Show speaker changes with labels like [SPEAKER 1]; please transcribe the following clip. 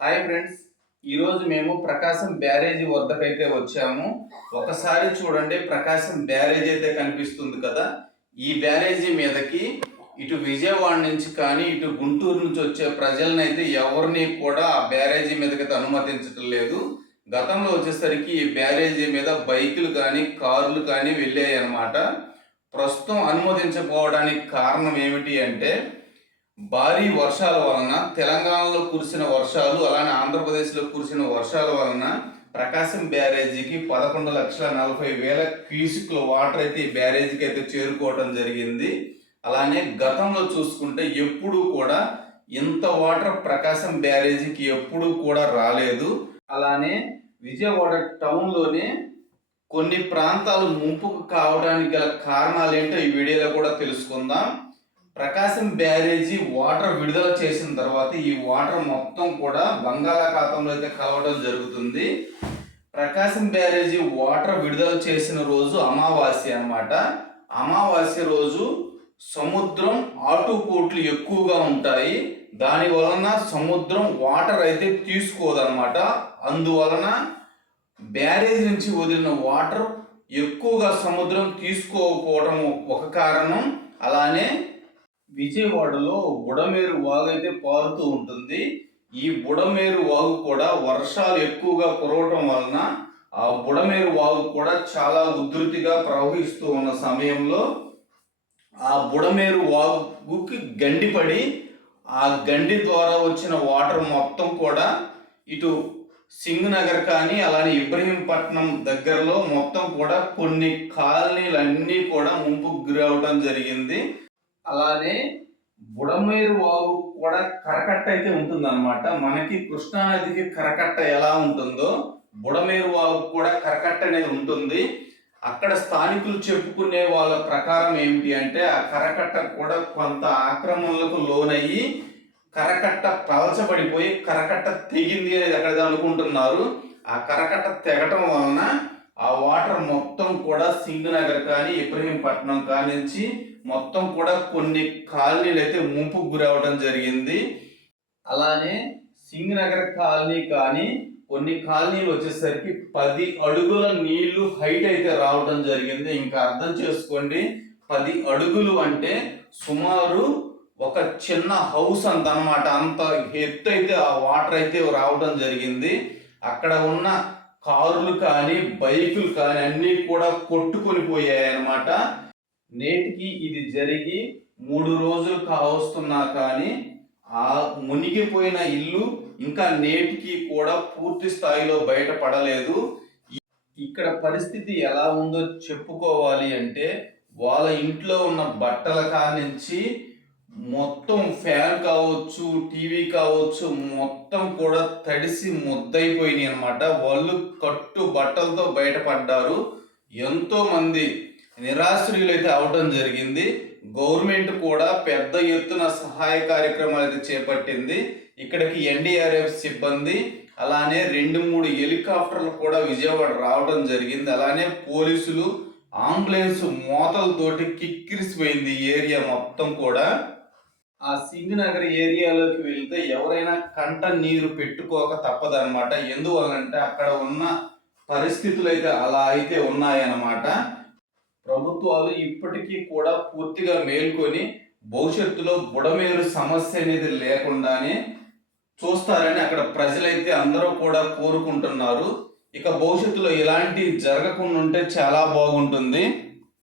[SPEAKER 1] Hi friends ఈరోజు మేము ప్రకాశం బ్యారేజీ వద్దకైతే వచ్చాము. ఒకసారి చూడండి ప్రకాశం బ్యారేజ్ అయితే కనిపిస్తుంది కదా. ఈ బ్యారేజీ మీదకి ఇటు విజయవాడ నుంచి కానీ ఇటు గుంటూరు నుంచి వచ్చే ప్రజలను అయితే ఎవరిని కూడా ఆ బ్యారేజీ మీదకైతే అనుమతించడం లేదు. గతంలో వచ్చేసరికి ఈ బ్యారేజీ మీద బైకులు కానీ కార్లు కానీ వెళ్ళాయి అన్నమాట ప్రస్తుతం అనుమతించకపోవడానికి కారణం ఏమిటి అంటే భారీ వర్షాల వలన తెలంగాణలో కురిసిన వర్షాలు అలానే ఆంధ్రప్రదేశ్లో కురిసిన వర్షాల వలన ప్రకాశం బ్యారేజీకి పదకొండు లక్షల నలభై వేల క్యూసిక్ల వాటర్ అయితే ఈ బ్యారేజీకి అయితే చేరుకోవడం జరిగింది. అలానే గతంలో చూసుకుంటే ఎప్పుడూ కూడా ఇంత వాటర్ ప్రకాశం బ్యారేజీకి ఎప్పుడూ కూడా రాలేదు. అలానే విజయవాడ టౌన్లోనే కొన్ని ప్రాంతాలు ముంపుకు కావడానికి గల కారణాలు ఏంటో ఈ వీడియోలో కూడా తెలుసుకుందాం. ప్రకాశం బ్యారేజీ వాటర్ విడుదల చేసిన తర్వాత ఈ వాటర్ మొత్తం కూడా బంగాళాఖాతంలో అయితే కలవడం జరుగుతుంది. ప్రకాశం బ్యారేజీ వాటర్ విడుదల చేసిన రోజు అమావాస్య అనమాట అమావాస్య రోజు సముద్రం ఆటుపోట్లు ఎక్కువగా ఉంటాయి. దాని వలన సముద్రం వాటర్ అయితే తీసుకోదన్నమాట. అందువలన బ్యారేజ్ నుంచి వదిలిన వాటర్ ఎక్కువగా సముద్రం తీసుకోకపోవడం ఒక కారణం. అలానే విజయవాడలో బుడమేరు వాగు అయితే పారుతూ ఉంటుంది. ఈ బుడమేరు వాగు కూడా వర్షాలు ఎక్కువగా కురవటం వలన ఆ బుడమేరు వాగు కూడా చాలా ఉధృతిగా ప్రవహిస్తూ ఉన్న సమయంలో ఆ బుడమేరు వాగుకి గండిపడి ఆ గండి ద్వారా వచ్చిన వాటర్ మొత్తం కూడా ఇటు సింగ్ నగర్ కానీ అలానే ఇబ్రహీంపట్నం దగ్గరలో మొత్తం కూడా కొన్ని కాలనీలన్నీ కూడా ముంపుకు గురవడం జరిగింది. అలానే బుడమేరు వాగు కూడా కరకట్ట అయితే ఉంటుందన్నమాట. మనకి కృష్ణానదికి కరకట్ట ఎలా ఉంటుందో బుడమేరు వాగు కూడా కరకట్ట అనేది ఉంటుంది. అక్కడ స్థానికులు చెప్పుకునే వాళ్ళ ప్రకారం ఏమిటి అంటే ఆ కరకట్ట కూడా కొంత ఆక్రమణలకు లోనయ్యి కరకట్ట పలచబడిపోయి కరకట్ట తెగింది అనేది అక్కడ అనుకుంటున్నారు. ఆ కరకట్ట తెగటం వలన ఆ వాటర్ మొత్తం కూడా సింగ్ నగర్ కానీ ఇబ్రహీంపట్నం కానించి మొత్తం కూడా కొన్ని కాలనీలు అయితే ముంపుకు గురవడం జరిగింది. అలానే సింగ్ నగర్ కాలనీ కానీ కొన్ని కాలనీలు వచ్చేసరికి పది అడుగుల నీళ్ళు హైట్ అయితే రావడం జరిగింది. ఇంకా అర్థం చేసుకోండి పది అడుగులు అంటే సుమారు ఒక చిన్న హౌస్ అంత అనమాట అంత ఎత్తు అయితే ఆ వాటర్ అయితే రావడం జరిగింది. అక్కడ ఉన్న కారులు కానీ బైకులు కానీ అన్నీ కూడా కొట్టుకొని పోయాయి అన్నమాట నేటికి ఇది జరిగి మూడు రోజులు కావస్తున్నా కానీ ఆ మునిగిపోయిన ఇల్లు ఇంకా నేటికి కూడా పూర్తి స్థాయిలో బయటపడలేదు. ఇక్కడ పరిస్థితి ఎలా ఉందో చెప్పుకోవాలి అంటే వాళ్ళ ఇంట్లో ఉన్న బట్టల కానించి మొత్తం ఫ్యాన్ కావచ్చు టీవీ కావచ్చు మొత్తం కూడా తడిసి ముద్దయిపోయినాయి అనమాట వాళ్ళు కట్టు బట్టలతో బయటపడ్డారు. ఎంతోమంది నిరాశ్రయులైతే అవటం అవడం జరిగింది. గవర్నమెంట్ కూడా పెద్ద ఎత్తున సహాయ కార్యక్రమాలు అయితే చేపట్టింది. ఇక్కడికి ఎన్డీఆర్ఎఫ్ సిబ్బంది అలానే రెండు మూడు హెలికాప్టర్లు కూడా విజయవాడ రావడం జరిగింది. అలానే పోలీసులు అంబులెన్స్ మోతలతోటి కిక్కిరిసిపోయింది ఏరియా మొత్తం కూడా. ఆ సింగ్ నగర్ ఏరియాలోకి వెళ్తే ఎవరైనా కంట నీరు పెట్టుకోక తప్పదన్నమాట. ఎందువల్లంటే అక్కడ ఉన్న పరిస్థితులు అయితే అలా అయితే ఉన్నాయన్నమాట. ప్రభుత్వాలు ఇప్పటికీ కూడా పూర్తిగా మేల్కొని భవిష్యత్తులో బుడమేరు సమస్య అనేది లేకుండానే చూస్తారని అక్కడ ప్రజలైతే అందరూ కూడా కోరుకుంటున్నారు. ఇక భవిష్యత్తులో ఇలాంటివి జరగకుండా ఉంటే చాలా బాగుంటుంది.